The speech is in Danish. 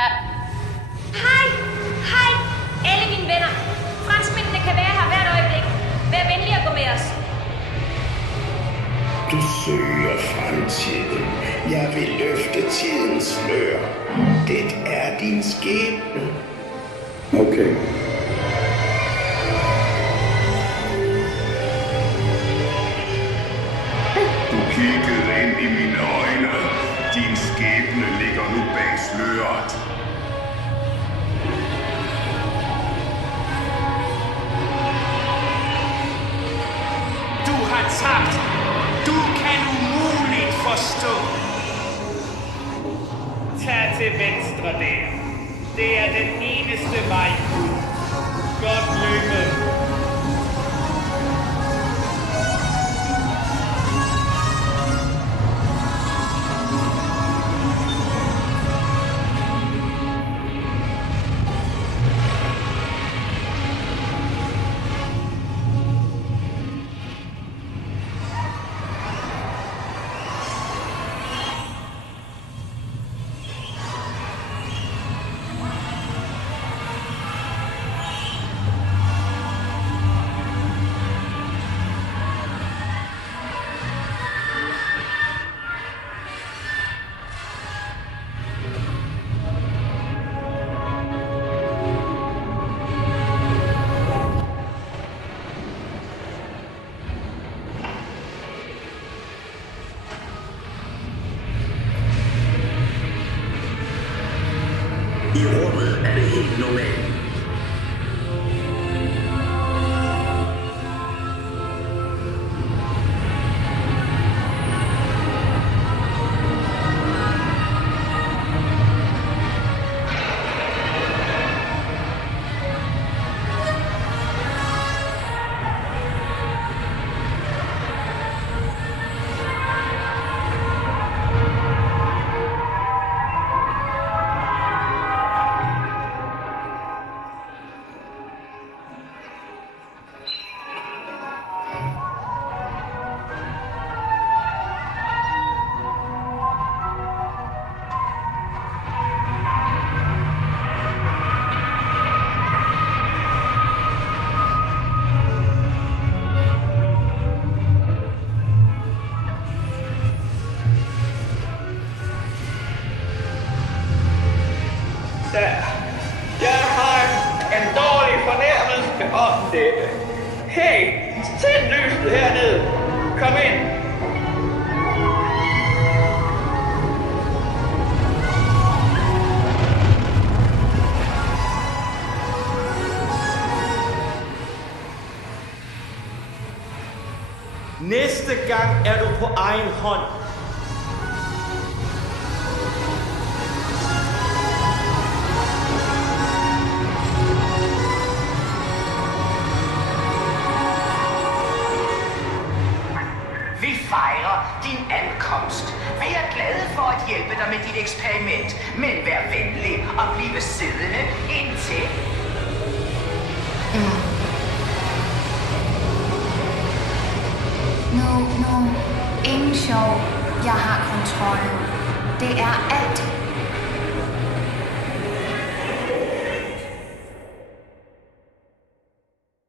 Hej! Hej! Alle mine venner. Franskmændene kan være her hvert øjeblik. Vær venlig at gå med os. Du søger fremtiden. Jeg vil løfte tidens slør. Det er din skæbne. Okay. Du kiggede ind i mine øjne. Din skæbne ligger nu bag sløret. Du har tabt. Du kan umuligt forstå. Tag til venstre der. Det er den eneste vej ud. Godt løbet. I rummet er det helt normalt. Jeg har en dårlig fornemmelse om dette. Hey, tænd lyset hernede. Kom ind. Næste gang er du på egen hånd. Vi fejrer din ankomst. Vi er glade for at hjælpe dig med dit eksperiment, men vær venlig og blive siddende indtil... No, ingen sjov. Jeg har kontrollen. Det er alt